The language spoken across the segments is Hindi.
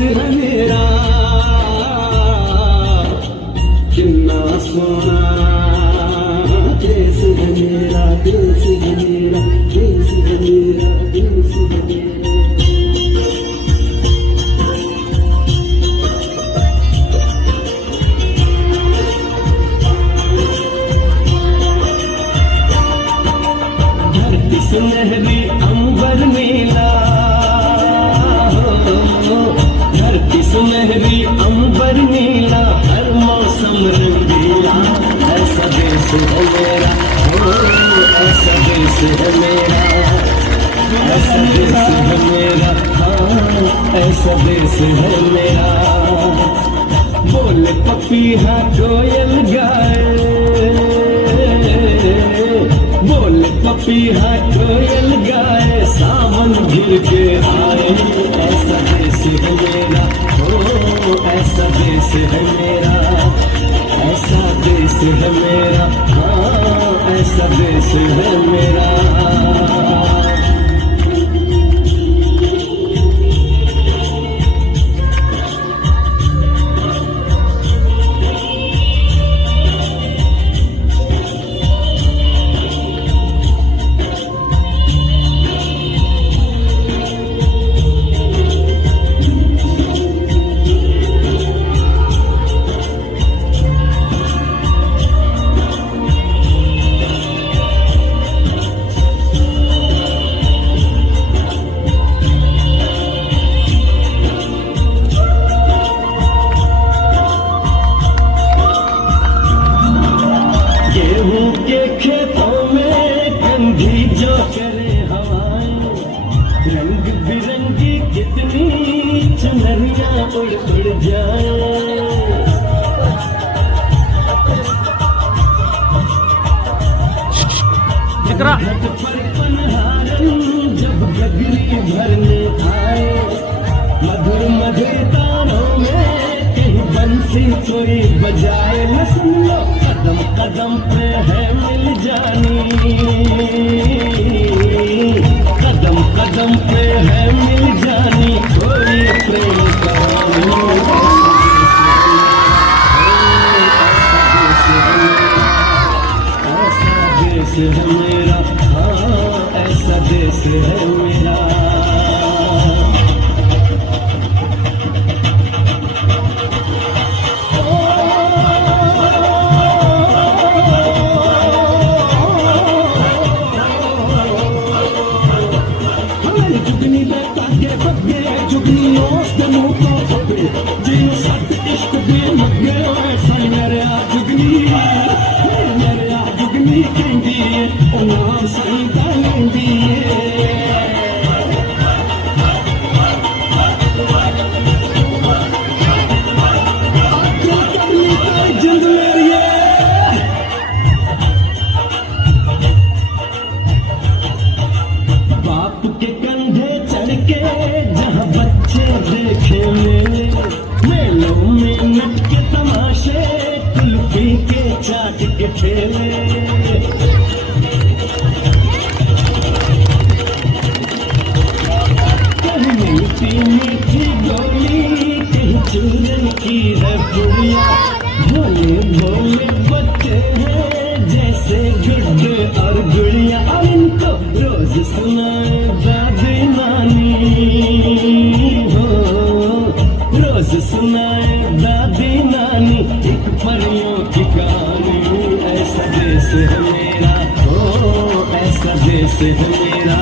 है मेरा, कितना सोना देश है मेरा, देश है मेरा, देश है मेरा, देश है मेरा। धरती सुनहरी अंबर नीला, धरती सुनहरी अंबर नीला, हर मौसम रंगीला, ऐसा देश है मेरा, ऐसा देश है मेरा, ऐसा देश है मेरा, हाँ ऐसा देश है मेरा। बोले पपीहा कोयल गाए, बोले पपीहा कोयल गाए, सावन घिर के आए, ऐसा देश है मेरा, ओ ऐसा देश है मेरा, ऐसा देश है मेरा, हाँ ऐसा देश है मेरा। गेहूं के खेतों में गंधी जो करे हवाएं, रंग बिरंगी कितनी चुनरियां उड़ उड़ जाए। घाट पर पनहारन जब गगरी भरने आए, मधुर मधुर तारों में कहीं बंसी कोई बजाए, न सुन लो कदम कदम पे है मिल जानी, कदम कदम पे है मिल जानी, कोई प्रेम कहानी। ऐसा देश है मेरा, हाँ ऐसा देश है मेरा। जुगनी दे ताके बगे, जुगनी ओस दे मुंह तो फपे, जियो सट इश्क दे मगे, ऐसा मेरे आ जुगनी, मेरे आ जुगनी कहंदी है, ओ नाम सही गालेंदी है। आखिर कबली कोई जिंद मेरी है, बाप के कंधे चढ़ के जहाँ बच्चे देखे मेले, मेलों में नट के तमाशे, कुल्फी के चाट के ठेले। कहीं मीठी मीठी गोली, कहीं चूरन की है पुड़िया, भोले भोले बच्चे हैं जैसे गुड्ड और गुड़िया, और इनको रोज सुनाए दादी नानी, हो रोज सुनाए दादी नानी, एक परियों की कहानी। ऐसा देश है मेरा, हो ऐसा देश है मेरा,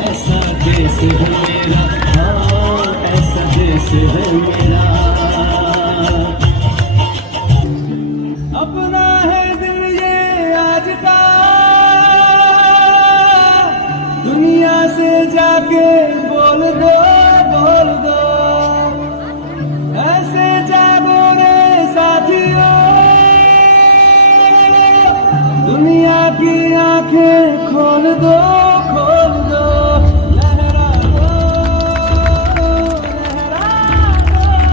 ऐसा देश है मेरा, हाँ ऐसा देश है मेरा। अपना है दिल ये आज का, दुनिया से जाके बोल दो, बोल दो, ऐसे जागो रे साथियों, दुनिया की आंखें खोल दो, खोल दो, लहरा दो, लहरा दो।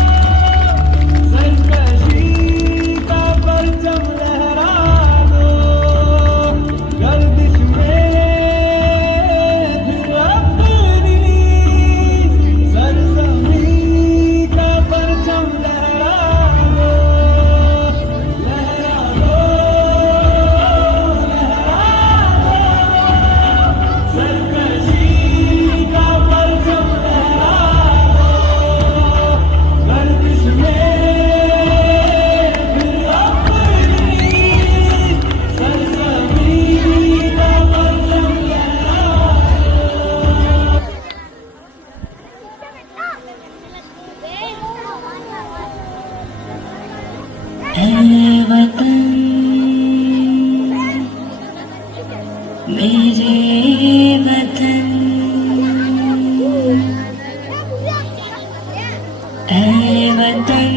वतन मेरे वतन ऐ वतन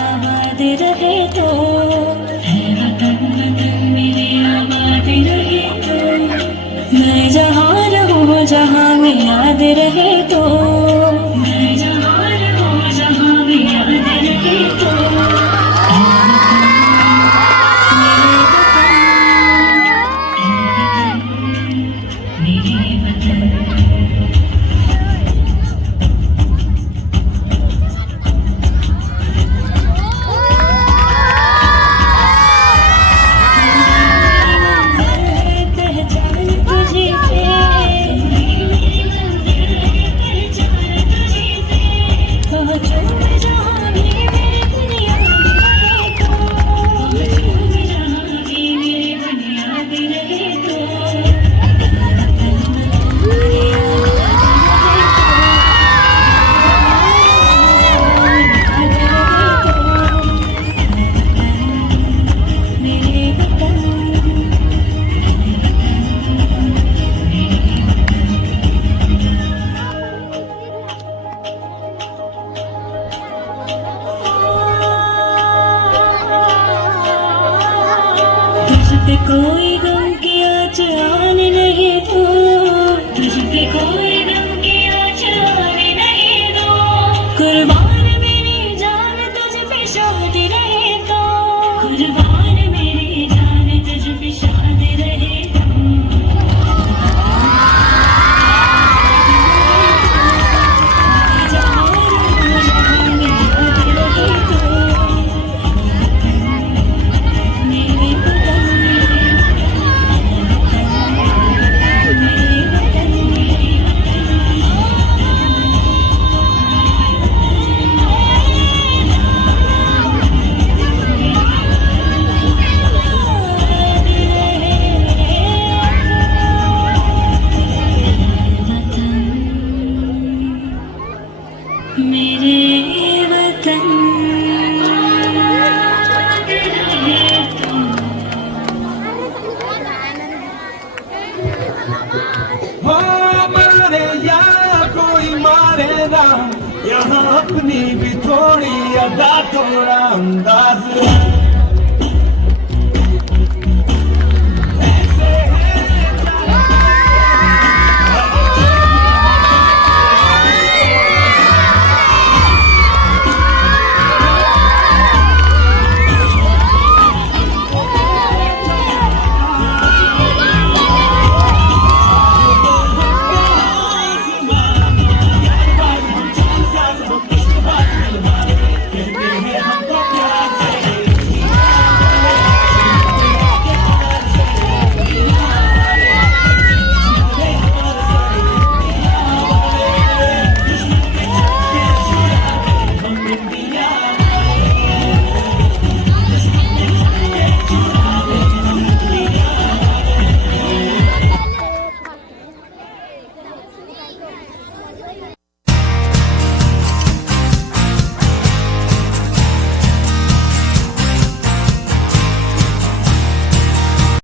आबाद है तो आबाद रहे तो मैं जहाँ रहूँ जहाँ में याद रहे तो मैं जहाँ रहूँ जहाँ में याद रहे तो मेरे वतन पे कोई गम की आँच आने नहीं दो तुझ पे कोई गम की आँच आने नहीं दो कुर्बान मेरी जान तुझ पे शाद रहे तो कुर्बान मेरी जान तुझ पे शाद रहे तो मेरे वतन हो मारे या कोई मारेगा यहाँ अपनी भी थोड़ी अदा थोड़ा अंदाज